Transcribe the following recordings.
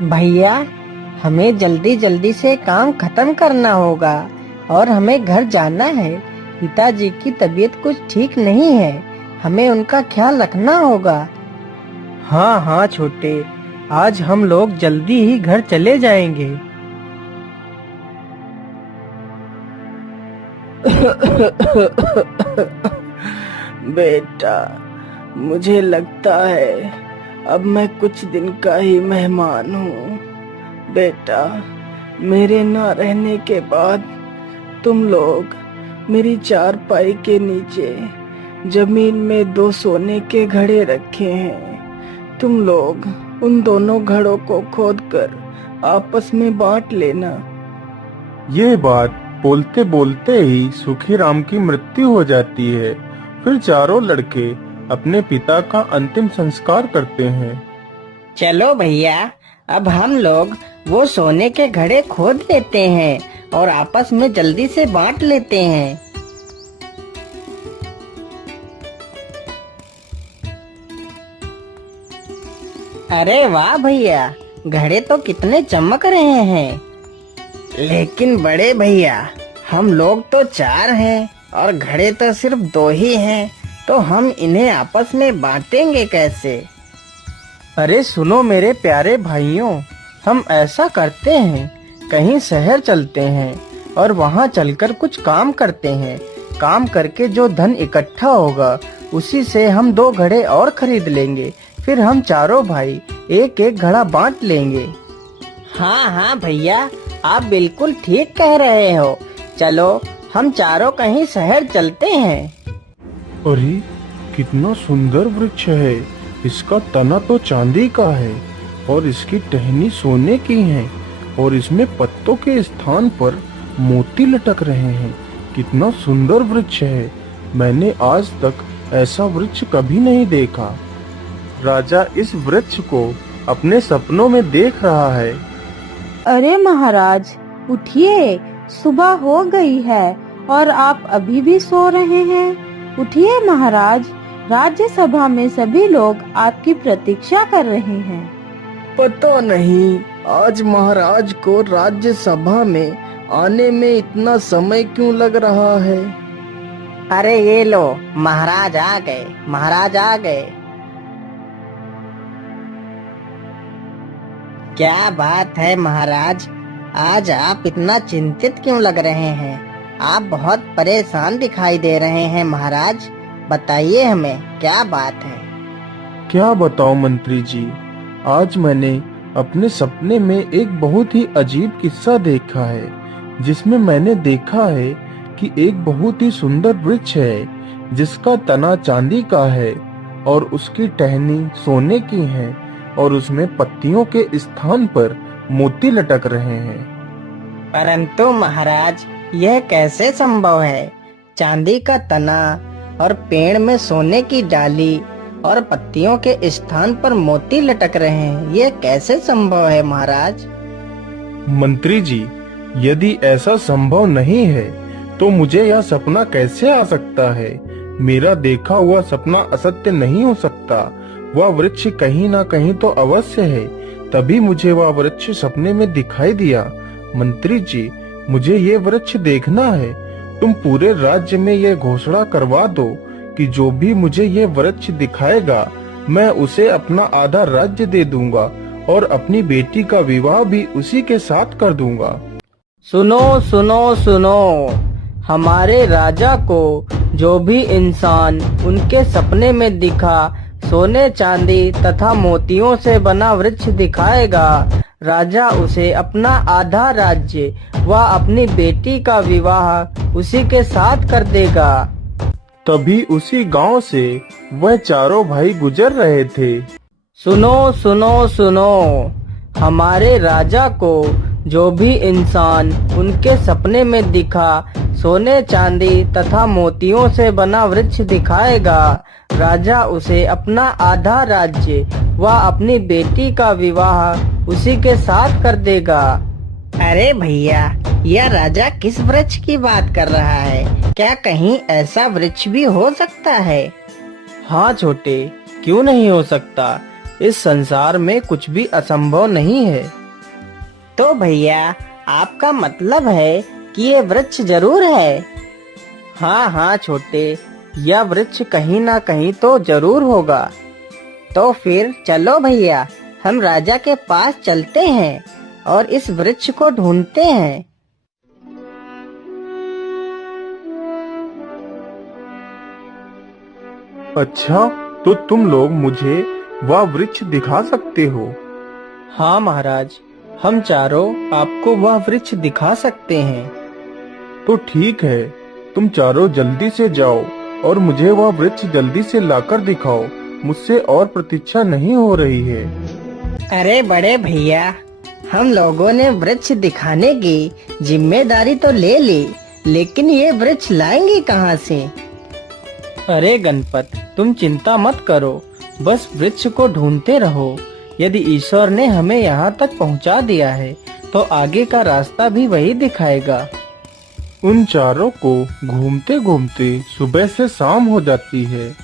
भैया, हमें जल्दी जल्दी से काम खत्म करना होगा और हमें घर जाना है। पिताजी की तबीयत कुछ ठीक नहीं है, हमें उनका ख्याल रखना होगा। हाँ हाँ छोटे, आज हम लोग जल्दी ही घर चले जाएंगे। बेटा, मुझे लगता है अब मैं कुछ दिन का ही मेहमान हूँ। बेटा, मेरे ना रहने के बाद तुम लोग मेरी चारपाई के नीचे जमीन में 2 सोने के घड़े रखे हैं। तुम लोग उन दोनों घड़ों को खोदकर आपस में बांट लेना। ये बात बोलते बोलते ही सुखीराम की मृत्यु हो जाती है। फिर चारों लड़के अपने पिता का अंतिम संस्कार करते हैं। चलो भैया, अब हम लोग वो सोने के घड़े खोद लेते हैं और आपस में जल्दी से बांट लेते हैं। अरे वाह भैया, घड़े तो कितने चमक रहे हैं। लेकिन बड़े भैया, हम लोग तो 4 हैं और घड़े तो सिर्फ 2 ही हैं, तो हम इन्हें आपस में बांटेंगे कैसे? अरे सुनो मेरे प्यारे भाइयों, हम ऐसा करते हैं, कहीं शहर चलते हैं और वहाँ चलकर कुछ काम करते हैं। काम करके जो धन इकट्ठा होगा उसी से हम 2 घड़े और खरीद लेंगे। फिर हम चारों भाई एक एक घड़ा बांट लेंगे। हाँ हाँ भैया, आप बिल्कुल ठीक कह रहे हो। चलो हम चारों कहीं शहर चलते हैं। अरे कितना सुंदर वृक्ष है। इसका तना तो चांदी का है और इसकी टहनी सोने की है और इसमें पत्तों के स्थान पर मोती लटक रहे हैं। कितना सुंदर वृक्ष है। मैंने आज तक ऐसा वृक्ष कभी नहीं देखा। राजा इस वृक्ष को अपने सपनों में देख रहा है। अरे महाराज, उठिए, सुबह हो गई है और आप अभी भी सो रहे हैं। उठिए महाराज, राज्यसभा में सभी लोग आपकी प्रतीक्षा कर रहे हैं। पता नहीं आज महाराज को राज्यसभा में आने में इतना समय क्यों लग रहा है। अरे ये लो, महाराज आ गए, महाराज आ गए। क्या बात है महाराज, आज आप इतना चिंतित क्यों लग रहे हैं? आप बहुत परेशान दिखाई दे रहे हैं महाराज। बताइए हमें क्या बात है। क्या बताओ मंत्री जी, आज मैंने अपने सपने में एक बहुत ही अजीब किस्सा देखा है, जिसमें मैंने देखा है कि एक बहुत ही सुंदर वृक्ष है जिसका तना चांदी का है और उसकी टहनी सोने की है और उसमें पत्तियों के स्थान पर मोती लटक रहे हैं। परंतु महाराज, यह कैसे संभव है? चांदी का तना और पेड़ में सोने की डाली और पत्तियों के स्थान पर मोती लटक रहे हैं, ये कैसे संभव है महाराज? मंत्री जी, यदि ऐसा संभव नहीं है तो मुझे यह सपना कैसे आ सकता है? मेरा देखा हुआ सपना असत्य नहीं हो सकता। वह वृक्ष कहीं ना कहीं तो अवश्य है, तभी मुझे वह वृक्ष सपने में दिखाई दिया। मंत्री जी, मुझे ये वृक्ष देखना है। तुम पूरे राज्य में ये घोषणा करवा दो कि जो भी मुझे ये वृक्ष दिखाएगा मैं उसे अपना आधा राज्य दे दूंगा और अपनी बेटी का विवाह भी उसी के साथ कर दूंगा। सुनो सुनो सुनो, हमारे राजा को जो भी इंसान उनके सपने में दिखा सोने चांदी तथा मोतियों से बना वृक्ष दिखाएगा, राजा उसे अपना आधा राज्य व अपनी बेटी का विवाह उसी के साथ कर देगा। तभी उसी गांव से वह चारों भाई गुजर रहे थे। सुनो सुनो सुनो, हमारे राजा को जो भी इंसान उनके सपने में दिखा सोने चांदी तथा मोतियों से बना वृक्ष दिखाएगा, राजा उसे अपना आधा राज्य व अपनी बेटी का विवाह उसी के साथ कर देगा। अरे भैया, यह राजा किस वृक्ष की बात कर रहा है? क्या कहीं ऐसा वृक्ष भी हो सकता है? हाँ छोटे, क्यों नहीं हो सकता। इस संसार में कुछ भी असंभव नहीं है। तो भैया आपका मतलब है कि ये वृक्ष जरूर है? हाँ हाँ छोटे, यह वृक्ष कहीं ना कहीं तो जरूर होगा। तो फिर चलो भैया, हम राजा के पास चलते हैं और इस वृक्ष को ढूंढते हैं। अच्छा, तो तुम लोग मुझे वह वृक्ष दिखा सकते हो? हाँ महाराज, हम चारों आपको वह वृक्ष दिखा सकते हैं। तो ठीक है, तुम चारों जल्दी से जाओ और मुझे वह वृक्ष जल्दी से लाकर दिखाओ। मुझसे और प्रतीक्षा नहीं हो रही है। अरे बड़े भैया, हम लोगों ने वृक्ष दिखाने की जिम्मेदारी तो ले ली, लेकिन ये वृक्ष लाएंगे कहाँ से? अरे गणपत, तुम चिंता मत करो, बस वृक्ष को ढूंढते रहो। यदि ईश्वर ने हमें यहाँ तक पहुँचा दिया है, तो आगे का रास्ता भी वही दिखाएगा। उन चारों को घूमते घूमते सुबह से शाम हो जाती है,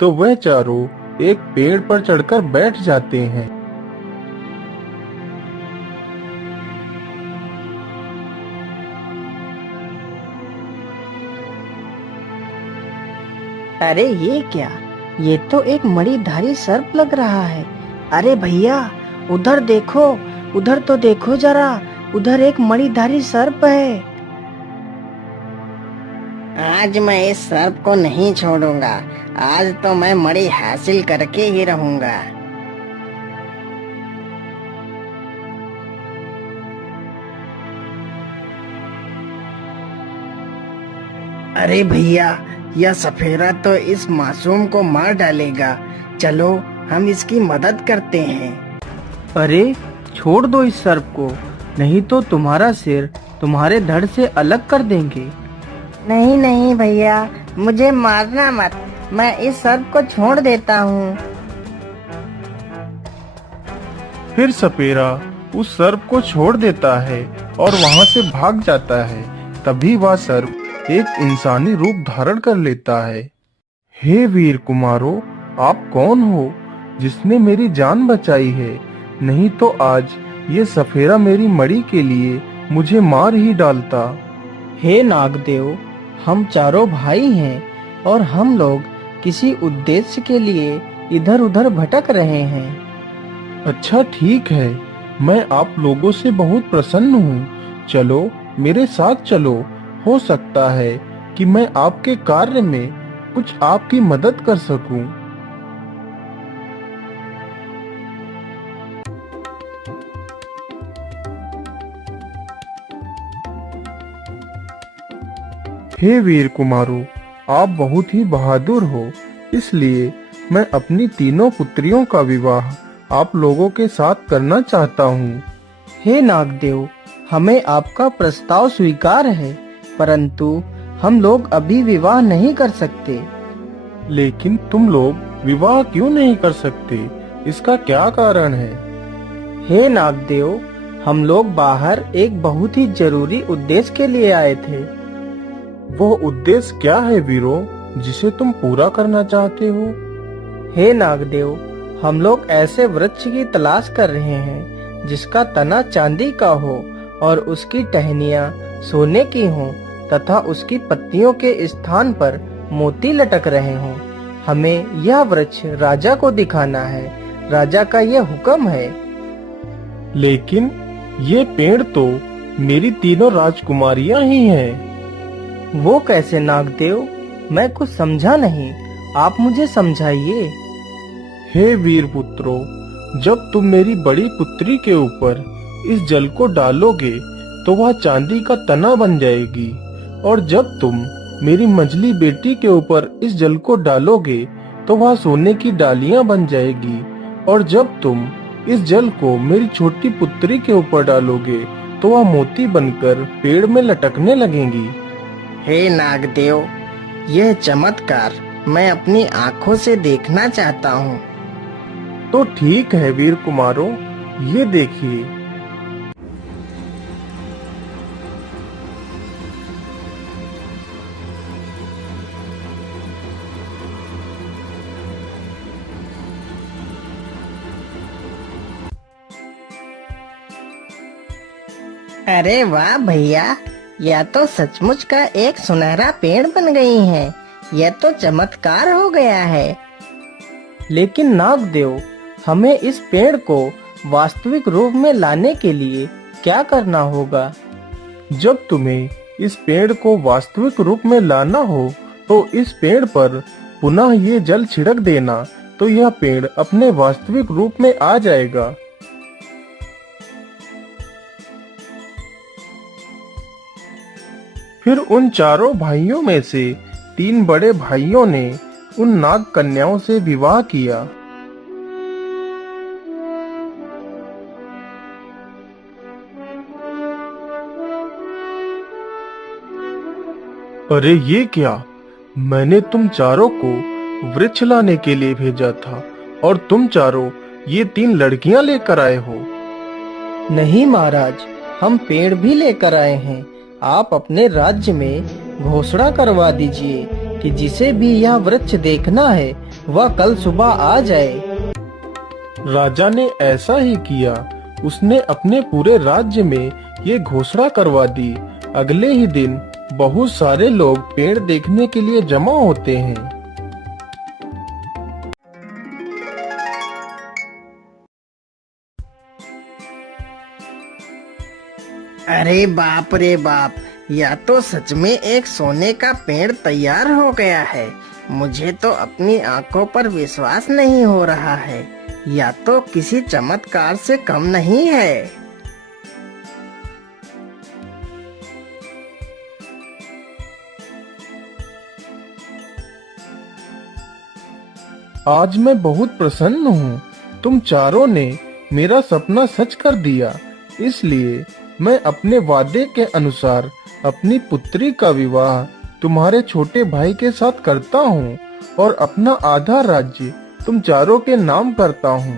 तो वह चारों एक पेड़ पर चढ़कर बैठ जाते हैं। अरे ये क्या? ये तो एक मणिधारी सर्प लग रहा है। अरे भैया, उधर देखो, उधर तो देखो जरा, उधर एक मणिधारी सर्प है। आज मैं इस सर्प को नहीं छोड़ूंगा। आज तो मैं मणि हासिल करके ही रहूंगा। अरे भैया, यह सफेरा तो इस मासूम को मार डालेगा। चलो हम इसकी मदद करते हैं। अरे छोड़ दो इस सर्प को, नहीं तो तुम्हारा सिर तुम्हारे धड़ से अलग कर देंगे। नहीं नहीं भैया, मुझे मारना मत, मैं इस सर्प को छोड़ देता हूँ। फिर सपेरा उस सर्प को छोड़ देता है और वहाँ से भाग जाता है। तभी वह सर्प एक इंसानी रूप धारण कर लेता है। हे वीर कुमारों, आप कौन हो जिसने मेरी जान बचाई है? नहीं तो आज ये सफेरा मेरी मणि के लिए मुझे मार ही डालता। हे नागदेव, हम चारों भाई हैं और हम लोग किसी उद्देश्य के लिए इधर उधर भटक रहे हैं। अच्छा ठीक है, मैं आप लोगों से बहुत प्रसन्न हूँ। चलो मेरे साथ चलो, हो सकता है कि मैं आपके कार्य में कुछ आपकी मदद कर सकूं। हे वीर कुमारों, आप बहुत ही बहादुर हो, इसलिए मैं अपनी तीनों पुत्रियों का विवाह आप लोगों के साथ करना चाहता हूँ। हे नागदेव, हमें आपका प्रस्ताव स्वीकार है, परंतु हम लोग अभी विवाह नहीं कर सकते। लेकिन तुम लोग विवाह क्यों नहीं कर सकते? इसका क्या कारण है? हे नागदेव, हम लोग बाहर एक बहुत ही जरूरी उद्देश्य के लिए आए थे। वो उद्देश्य क्या है वीरों, जिसे तुम पूरा करना चाहते हो? हे नागदेव, हम लोग ऐसे वृक्ष की तलाश कर रहे हैं जिसका तना चांदी का हो और उसकी टहनियाँ सोने की हों तथा उसकी पत्तियों के स्थान पर मोती लटक रहे हों। हमें यह वृक्ष राजा को दिखाना है, राजा का यह हुक्म है। लेकिन ये पेड़ तो मेरी तीनों राजकुमारियां ही हैं। वो कैसे नागदेव? मैं कुछ समझा नहीं, आप मुझे समझाइए। हे वीर पुत्रों, जब तुम मेरी बड़ी पुत्री के ऊपर इस जल को डालोगे तो वह चांदी का तना बन जाएगी, और जब तुम मेरी मंझली बेटी के ऊपर इस जल को डालोगे तो वह सोने की डालियां बन जाएगी, और जब तुम इस जल को मेरी छोटी पुत्री के ऊपर डालोगे तो वह मोती बनकर पेड़ में लटकने लगेंगी। हे नागदेव, यह चमत्कार मैं अपनी आँखों से देखना चाहता हूँ। तो ठीक है वीर कुमारों, ये देखिए। अरे वाह भैया, यह तो सचमुच का एक सुनहरा पेड़ बन गई है। यह तो चमत्कार हो गया है। लेकिन नागदेव, हमें इस पेड़ को वास्तविक रूप में लाने के लिए क्या करना होगा? जब तुम्हें इस पेड़ को वास्तविक रूप में लाना हो तो इस पेड़ पर पुनः ये जल छिड़क देना, तो यह पेड़ अपने वास्तविक रूप में आ जाएगा। फिर उन चारों भाइयों में से 3 बड़े भाइयों ने उन नाग कन्याओं से विवाह किया। अरे ये क्या, मैंने तुम चारों को वृक्ष लाने के लिए भेजा था और तुम चारों ये 3 लड़कियां लेकर आए हो। नहीं महाराज, हम पेड़ भी लेकर आए हैं। आप अपने राज्य में घोषणा करवा दीजिए कि जिसे भी यह वृक्ष देखना है वह कल सुबह आ जाए। राजा ने ऐसा ही किया। उसने अपने पूरे राज्य में ये घोषणा करवा दी। अगले ही दिन बहुत सारे लोग पेड़ देखने के लिए जमा होते हैं। अरे बाप रे बाप, यह तो सच में एक सोने का पेड़ तैयार हो गया है। मुझे तो अपनी आंखों पर विश्वास नहीं हो रहा है। यह तो किसी चमत्कार से कम नहीं है। आज मैं बहुत प्रसन्न हूँ। तुम चारों ने मेरा सपना सच कर दिया। इसलिए मैं अपने वादे के अनुसार अपनी पुत्री का विवाह तुम्हारे छोटे भाई के साथ करता हूँ और अपना आधा राज्य तुम चारों के नाम करता हूँ।